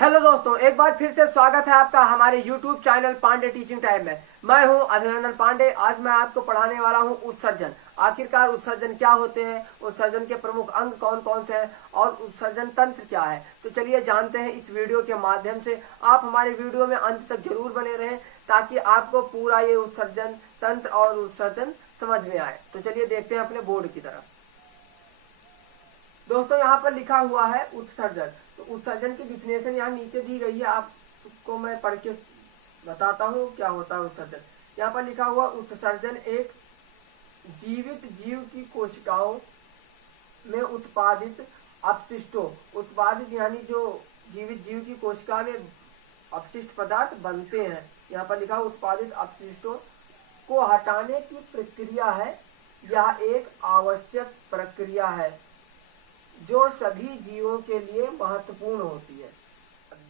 Hello दोस्तों, एक बार फिर से स्वागत है आपका हमारे YouTube channel Pandey teaching time में। मैं हूं अभिनंदन पांडे। आज मैं आपको पढ़ाने वाला हूं उत्सर्जन। आखिरकार उत्सर्जन क्या होते हैं, उत्सर्जन के प्रमुख अंग कौन कौन से हैं और उत्सर्जन तंत्र क्या है। तो चलिए जानते हैं इस वीडियो के माध्यम से। आप हमारे वीडियो में अंत तक जरूर बने रहें ताकि आपको पूरा ये उत्सर्जन तंत्र और उत्सर्जन समझ में आए। तो चलिए देखते हैं अपने बोर्ड की तरफ। दोस्तों, यहाँ पर लिखा हुआ है उत्सर्जन। तो उत्सर्जन की डिफिनेशन यहाँ नीचे दी गई है, आपको मैं पढ़ के बताता हूँ क्या होता है उत्सर्जन। यहाँ पर लिखा हुआ उत्सर्जन एक जीवित जीव की कोशिकाओं में उत्पादित अपशिष्टों, उत्पादित यानी जो जीवित जीव की कोशिका में अपशिष्ट पदार्थ बनते हैं, यहाँ पर लिखा उत्पादित अपशिष्टों को हटाने की प्रक्रिया है। यह एक आवश्यक प्रक्रिया है जो सभी जीवों के लिए महत्वपूर्ण होती है।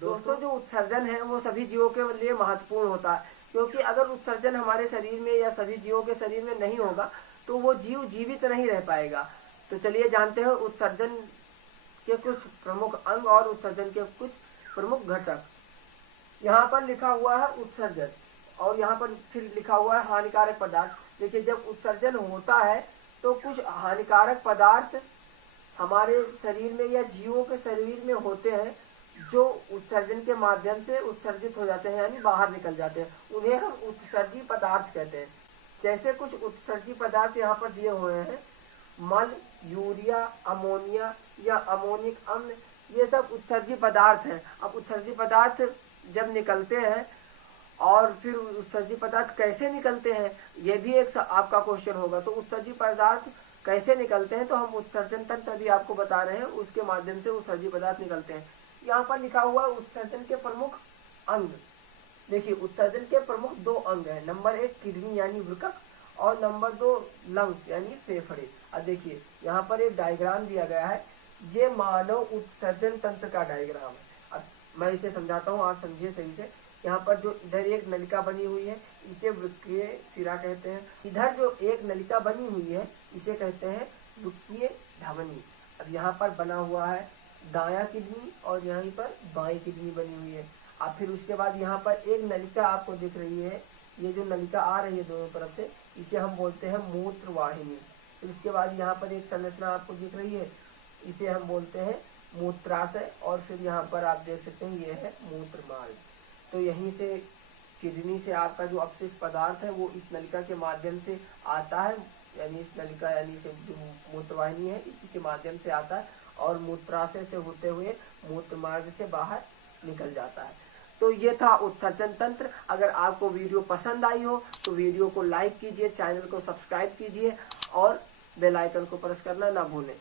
दोस्तों, जो उत्सर्जन है वो सभी जीवों के लिए महत्वपूर्ण होता है, क्योंकि अगर उत्सर्जन हमारे शरीर में या सभी जीवों के शरीर में नहीं होगा तो वो जीव जीवित नहीं रह पाएगा। तो चलिए जानते हैं उत्सर्जन के कुछ प्रमुख अंग और उत्सर्जन के कुछ प्रमुख घटक। यहाँ पर लिखा हुआ है उत्सर्जन और यहाँ पर फिर लिखा हुआ है हानिकारक पदार्थ। देखिए, जब उत्सर्जन होता है तो कुछ हानिकारक पदार्थ हमारे शरीर में या जीवों के शरीर में होते हैं जो उत्सर्जन के माध्यम से उत्सर्जित हो जाते हैं, यानी बाहर निकल जाते हैं। उन्हें हम उत्सर्जी पदार्थ कहते हैं। जैसे कुछ उत्सर्जी पदार्थ यहाँ पर दिए हुए हैं, मल, यूरिया, अमोनिया या अमोनिक अम्ल, ये सब उत्सर्जी पदार्थ हैं। अब उत्सर्जी पदार्थ जब निकलते हैं और फिर उत्सर्जी पदार्थ कैसे निकलते हैं, ये भी एक आपका क्वेश्चन होगा। तो उत्सर्जी पदार्थ कैसे निकलते हैं, तो हम उत्सर्जन तंत्र भी आपको बता रहे हैं, उसके माध्यम से उत्सर्जी पदार्थ निकलते हैं। यहाँ पर लिखा हुआ है उत्सर्जन के प्रमुख अंग। देखिए, उत्सर्जन के प्रमुख दो अंग हैं। नंबर 1 किडनी यानी वृक्क और नंबर 2 लंग्स यानी फेफड़े। अब देखिए, यहाँ पर एक डायग्राम दिया गया है, ये मानव उत्सर्जन तंत्र का डायग्राम है। अब मैं इसे समझाता हूँ, आप समझिए सही से। यहाँ पर जो इधर एक नलिका बनी हुई है इसे वृक्कीय सिरा कहते हैं। इधर जो एक नलिका बनी हुई है इसे कहते हैं वृक्कीय धमनी। अब यहाँ पर बना हुआ है दायां किडनी और यहीं पर बाएं किडनी बनी हुई है। अब फिर उसके बाद यहाँ पर एक नलिका आपको दिख रही है, ये जो नलिका आ रही है दोनों तरफ से, इसे हम बोलते हैं मूत्र वाहिनी। फिर उसके बाद यहाँ पर एक संरचना आपको दिख रही है, इसे हम बोलते हैं मूत्राशय। और फिर यहाँ पर आप देख सकते हैं ये है मूत्र मार्ग। तो यहीं से किडनी से आपका जो अपशिष्ट पदार्थ है वो इस नलिका के माध्यम से आता है, यानी इस नलिका यानी से जो मूत्रवाहिनी है इसी के माध्यम से आता है और मूत्राशय से होते हुए मूत्र मार्ग से बाहर निकल जाता है। तो ये था उत्सर्जन तंत्र। अगर आपको वीडियो पसंद आई हो तो वीडियो को लाइक कीजिए, चैनल को सब्सक्राइब कीजिए और बेल आइकन को प्रेस करना ना भूलें।